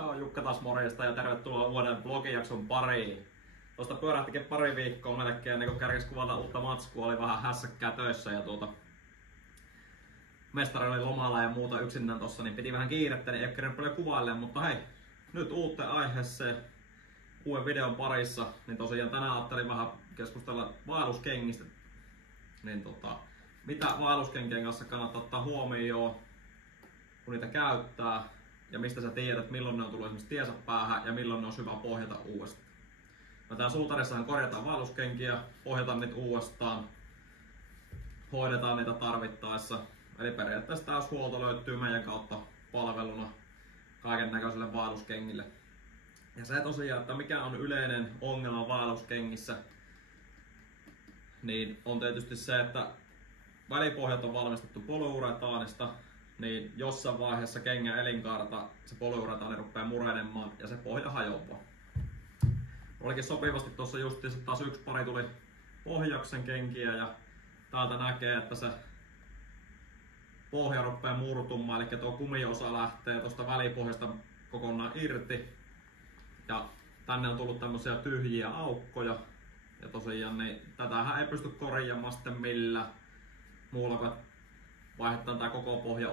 Ciao, Jukka taas morjesta ja tervetuloa uuden vlogijakson pariin. Tuosta pyörähtikin pari viikkoa melkein ennen kuin kärkis kuvata uutta matskua, oli vähän hässäkkää töissä ja mestari oli lomalla ja muuta yksinään tossa, niin piti vähän kiirettä, niin ei ole paljon kuvailemaan, mutta hei, nyt uuteen aiheeseen uuden videon parissa, niin tosiaan tänään ajattelin vähän keskustella vaelluskengistä. Niin mitä vaelluskenkien kanssa kannattaa ottaa huomioon, kun niitä käyttää, ja mistä sä tiedät, milloin ne on tullut esimerkiksi tiensä päähän ja milloin ne on hyvä pohjata uudestaan. No tää suutarissahan korjataan vaelluskenkiä, pohjataan niitä uudestaan, hoidetaan niitä tarvittaessa. Eli periaatteessa täyshuolto löytyy meidän kautta palveluna kaiken näköisille vaelluskengille. Ja se tosiaan, että mikä on yleinen ongelma vaelluskengissä, niin on tietysti se, että välipohjat on valmistettu polyuretaanista, niin jossain vaiheessa kengän elinkaarta se polyuretaani rupeaa murenemaan ja se pohja hajoaa. Olikin sopivasti tuossa justiinsa taas yksi pari tuli pohjaksen kenkiä ja täältä näkee, että se pohja rupeaa murtumaan, eli tuo kumiosa lähtee tuosta välipohjasta kokonaan irti. Ja tänne on tullut tämmöisiä tyhjiä aukkoja. Ja tosiaan niin tätähän ei pysty korjaamaan sitten millään muulla kuin vaihdetaan tää koko pohja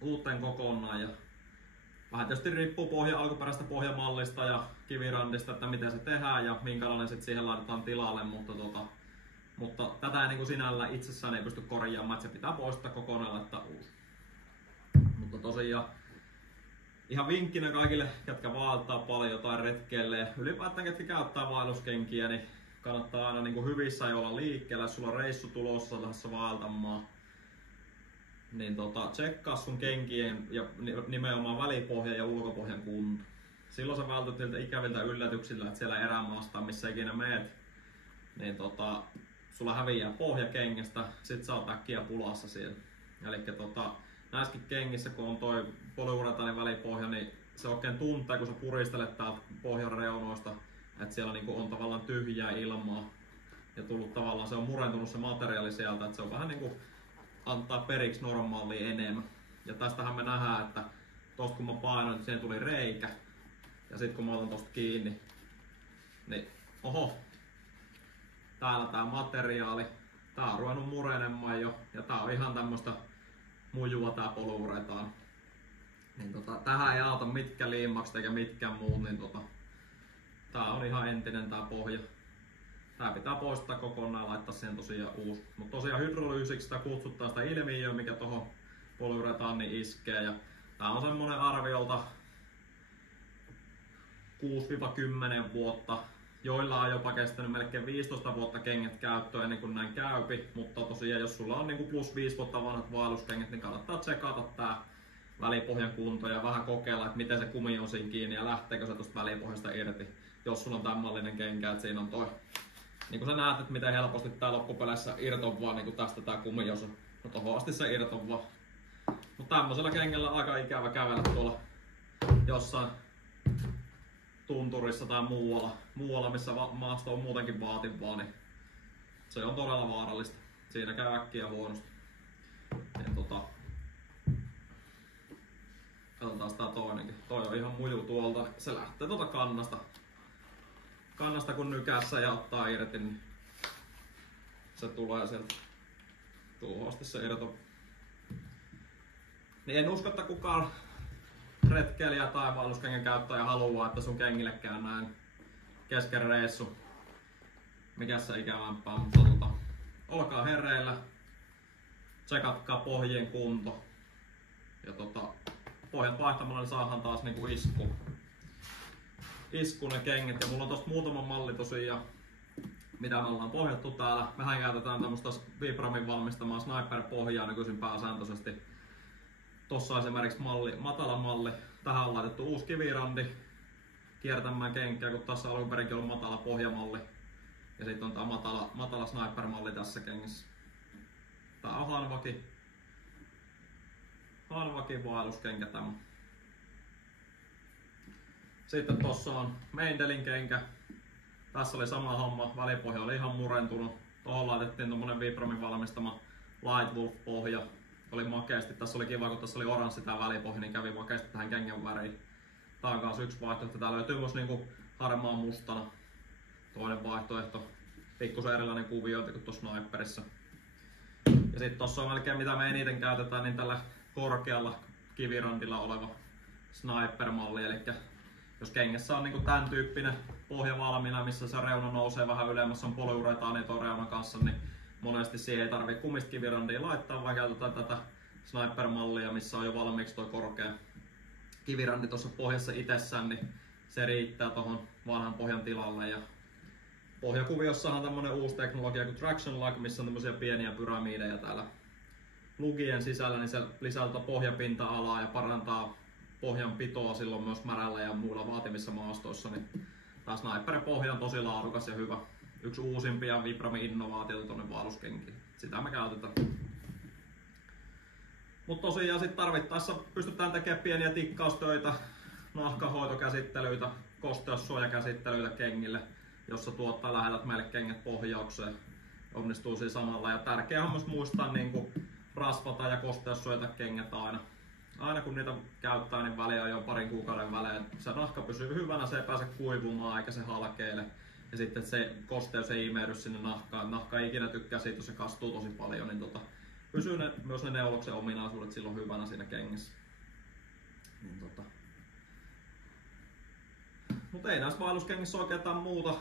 uuteen kokonaan. Ja vähän tietysti riippuu alkuperäisestä pohjamallista ja kivirandista, että miten se tehdään ja minkälainen sit siihen laitetaan tilalle, mutta tätä ei niin sinällä itsessään ei pysty korjaamaan, että se pitää poistaa kokonaan ja laittaa uusi. Mutta tosiaan ihan vinkkinä kaikille, jotka vaeltaa paljon tai retkeilee, ylipäätään ketkä käyttää vaelluskenkiä, niin kannattaa aina niin hyvissä ajoin olla liikkeellä, jos sulla on reissu tulossa lähdössä vaeltamaan. Niin tsekkaa sun kenkien ja nimenomaan välipohjan ja ulkopohjan kunto. Silloin sä vältyt niiltä ikäviltä yllätyksillä, että siellä erämaasta, missä ikinä meet, niin sulla häviää pohja kengestä, sit sä oot äkkiä pulassa siellä. Elikkä näissäkin kengissä, kun on toi polyuretaanin välipohja, niin se oikein tuntee, kun sä puristelet täältä pohjan reunoista, että siellä niinku on tavallaan tyhjää ilmaa. Ja tullut tavallaan, se on murentunut se materiaali sieltä, että se on vähän niinku antaa periksi normaalia enemmän. Ja tästähän me nähdään, että tosta kun mä painoin, niin siihen tuli reikä. Ja sit kun mä otan tosta kiinni, niin oho, täällä tää materiaali, tää on ruvennut murenemaan jo. Ja tää on ihan tämmöstä mujua tää polyuretaani. Niin tähän ei auta mitkään liimaukset eikä mitkään muut, niin tää on ihan entinen tää pohja. Tää pitää poistaa kokonaan ja laittaa siihen tosiaan uusi. Mut tosiaan hydrolyysiksi sitä kutsutaan sitä ilmiöä, mikä tohon polyuretaaniin iskee. Ja tää on semmonen arviolta 6-10 vuotta. Joilla on jopa kestänyt melkein 15 vuotta kengät käyttöön ennen kuin näin käypi. Mutta tosiaan jos sulla on niinku plus 5 vuotta vanhat vaelluskengät, niin kannattaa tsekata tää välipohjan kunto ja vähän kokeilla, että miten se kumi on siinä kiinni ja lähteekö se tuosta välipohjasta irti. Jos sulla on tämän mallinen kenkä, että siinä on toi. Niin kuin sä näet, että miten helposti tää loppupeleissä irtoaa niin tästä tää kumiosa. No tohon asti se irtoaa. Mutta tämmöisellä kengellä on aika ikävä kävellä tuolla jossain tunturissa tai muualla missä maasto on muutenkin vaativaa, niin se on todella vaarallista. Siinä käy äkkiä huonosti. Niin katsotaan tää toinenkin. Toi on ihan muju tuolta. Se lähtee kannasta kun nykässä ja ottaa irti, niin se tulee sieltä tuohon asti se irto. Niin en usko, että kukaan retkeilijä tai vaelluskengen käyttäjä haluaa, että sun kengille käy näin kesken reissu. Mikäs se ikävämpää, mutta olkaa hereillä. Tsekatkaa pohjien kunto. Ja pohjat vaihtamalla niin saadaan taas niinku isku ne kengät. Ja mulla on tosta muutama malli tosiaan, mitä me ollaan pohjattu täällä. Mehän käytetään tämmöstä Vibramin valmistamaa Sniper-pohjaa nykyisin pääsääntöisesti. Tossa on esimerkiksi matala malli. Tähän on laitettu uusi kivirandi kiertämään kenkää, kun tässä alunperinkin on matala pohjamalli. Ja sitten on tää matala Sniper-malli tässä kengissä. Tää on Hanwaki vaelluskenkä tämä. Sitten tossa on Meindelin kenkä. Tässä oli sama homma, välipohja oli ihan murentunut. Tuohon laitettiin tommonen Vibramin valmistama Lightwolf pohja. oli makeasti. Tässä oli kiva, kun tässä oli oranssi tää välipohja, niin kävi makeasti tähän kengän väriin. Tää on kans yksi vaihtoehto. Tää löytyy myös niinku harmaan mustana. Toinen vaihtoehto. Pikkusen erilainen kuvioita kuin tuossa Sniperissa. Ja sitten tossa on melkein mitä me eniten käytetään, niin tällä korkealla kivirandilla oleva Sniper-malli. Eli jos kengessä on niinku tän tyyppinen pohja valmiina, missä se reuna nousee vähän ylemmässä, on polyuretaani tuon reunan kanssa, niin monesti siihen ei tarvitse kumista kivirandia laittaa, vaan käytetään tätä Sniper-mallia, missä on jo valmiiksi tuo korkea kivirandi tuossa pohjassa itsessään, niin se riittää tuohon vanhan pohjan tilalle. Ja pohjakuviossahan on tämmönen uusi teknologia kuin Traction Lock, missä on tämmöisiä pieniä pyramideja täällä lugien sisällä, niin se lisää pohjapinta-alaa ja parantaa pohjan pitoa silloin myös märällä ja muilla vaatimissa maastoissa. Niin tää Sniper-pohja on tosi laadukas ja hyvä. Yksi uusimpia Vibramin innovaatioita tuonne vaelluskenkiin. Sitä me käytetään. Mutta tosiaan sit tarvittaessa pystytään tekemään pieniä tikkaustöitä, nahkahoitokäsittelyitä, kosteussuojakäsittelyitä kengille, jossa tuottaa lähetät meille kengät pohjaukseen. Onnistuu siinä samalla. Ja tärkeää on myös muistaa niin rasvata ja kosteussuojata kengät aina. Aina kun niitä käyttää, niin väliä on jo parin kuukauden välein. Se nahka pysyy hyvänä, se ei pääse kuivumaan eikä se halkeile. Ja sitten se kosteus ei imeydy sinne nahkaan. Nahka ei ikinä tykkää siitä, jos se kastuu tosi paljon, niin pysyy myös ne neuloksen ominaisuudet silloin hyvänä siinä kengessä. Niin Mutta ei näissä vaelluskengissä oikeastaan muuta.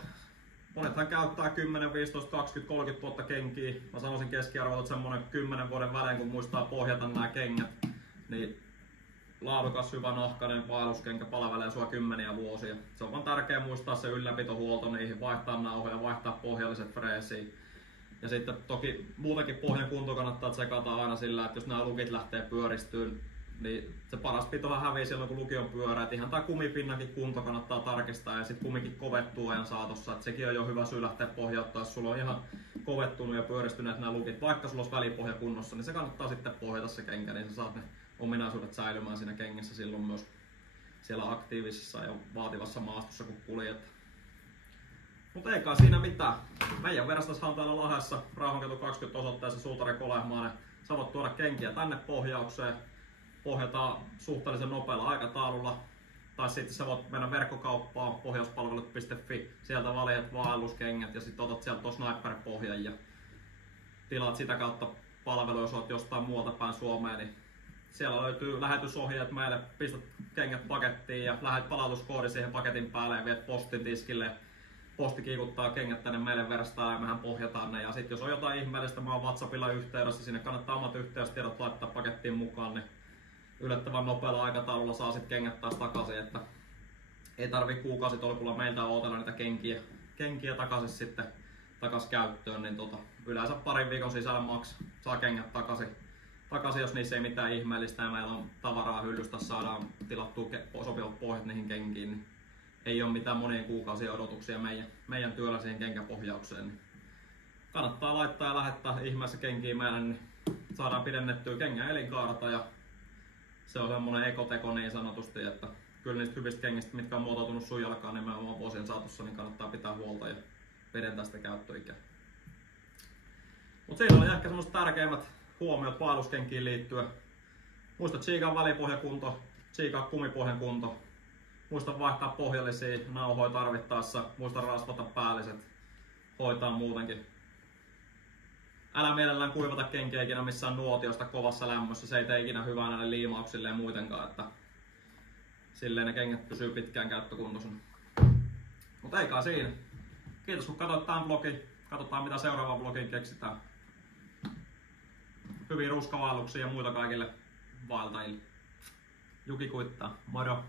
Monethan käyttää 10, 15, 20, 30 vuotta kenkiä. Mä sanoisin keskiarvolta semmonen 10 vuoden välein, kun muistaa pohjata nämä kengät. Niin laadukas, hyvä nahkainen vaelluskenkä palvelee sua kymmeniä vuosia. Se on vaan tärkeää muistaa se ylläpitohuolto niihin, vaihtaa nauhoja, vaihtaa pohjalliset freesiin. Ja sitten toki muutenkin pohjan kunto kannattaa tsekata aina sillä, että jos nämä lukit lähtee pyöristyyn, niin se paras pitohan hävii silloin kun luki on pyörä. Et ihan tää kumipinnankin kunto kannattaa tarkistaa ja sitten kumikin kovettuu ajan saatossa. Et sekin on jo hyvä syy lähteä pohjauttaa, jos sulla on ihan kovettunut ja pyöristyneet nämä lukit. Vaikka sulla olisi välipohja kunnossa, niin se kannattaa sitten pohjata se kenkä, niin sä saat ne ominaisuudet säilymään siinä kengessä silloin myös siellä aktiivisessa ja vaativassa maastossa kun kuljet. Mutta ei kai siinä mitään. Meidän verastashan on täällä Lahdessa Rauhanketo 20 osoitteessa Suutari Kolehmainen. Sä voit tuoda kenkiä tänne pohjaukseen. Pohjataan suhteellisen nopealla aikataululla. Tai sitten sä voit mennä verkkokauppaan pohjauspalvelut.fi. Sieltä valitset vaelluskengät ja sitten otat sieltä tuon Sniper-pohjan ja tilaat sitä kautta palvelua, jos oot jostain muualta päin Suomeen. Niin siellä löytyy lähetysohjeet meille. Pistät kengät pakettiin ja lähet palautuskoodi siihen paketin päälle ja viet postin tiskille. Posti kiikuttaa kengät tänne meille verstaille ja mehän pohjataan ne. Ja sitten jos on jotain ihmeellistä, mä oon WhatsAppilla yhteydessä, sinne kannattaa omat yhteystiedot laittaa pakettiin mukaan, niin yllättävän nopealla aikataululla saa sit kengät taas takaisin, että ei tarvii kuukausitolkulla meiltä odotella niitä kenkiä takaisin käyttöön, niin yleensä parin viikon sisällä saa kengät takaisin, jos niissä ei mitään ihmeellistä ja meillä on tavaraa hyllystä, saadaan tilattua sopivat pohjat niihin kenkiin, niin ei ole mitään monien kuukausien odotuksia meidän työllä siihen kenkäpohjaukseen. Niin kannattaa laittaa ja lähettää ihmeessä kenkiä meille, niin saadaan pidennettyä kengän elinkaarta ja se on semmonen ekoteko niin sanotusti, että kyllä niistä hyvistä kengistä, mitkä on muotoutunut sun jalkaan nimenomaan vuosien saatossa, niin kannattaa pitää huolta ja pidentää sitä käyttöikää. Mut siinä oli ehkä semmoset tärkeimmät huomiot vaelluskenkiin liittyen. Muista tsiikaa välipohjakunto, tsiikaa kumipohjan kunto. Muista vaihtaa pohjallisia nauhoja tarvittaessa, muista rasvata päälliset, hoitaa muutenkin. Älä mielellään kuivata kenkiä ikinä missään nuotiosta kovassa lämmössä, se ei tee ikinä hyvää näille liimauksille ja muutenkaan, että silleen ne kengät pysyy pitkään käyttökuntoisena. Mut ei kai siinä. Kiitos kun katsoit tämän vlogin, katsotaan mitä seuraavaan vlogiin keksitään. Hyviä ruskavaelluksia ja muita kaikille vaeltajille. Juki kuittaa, moro!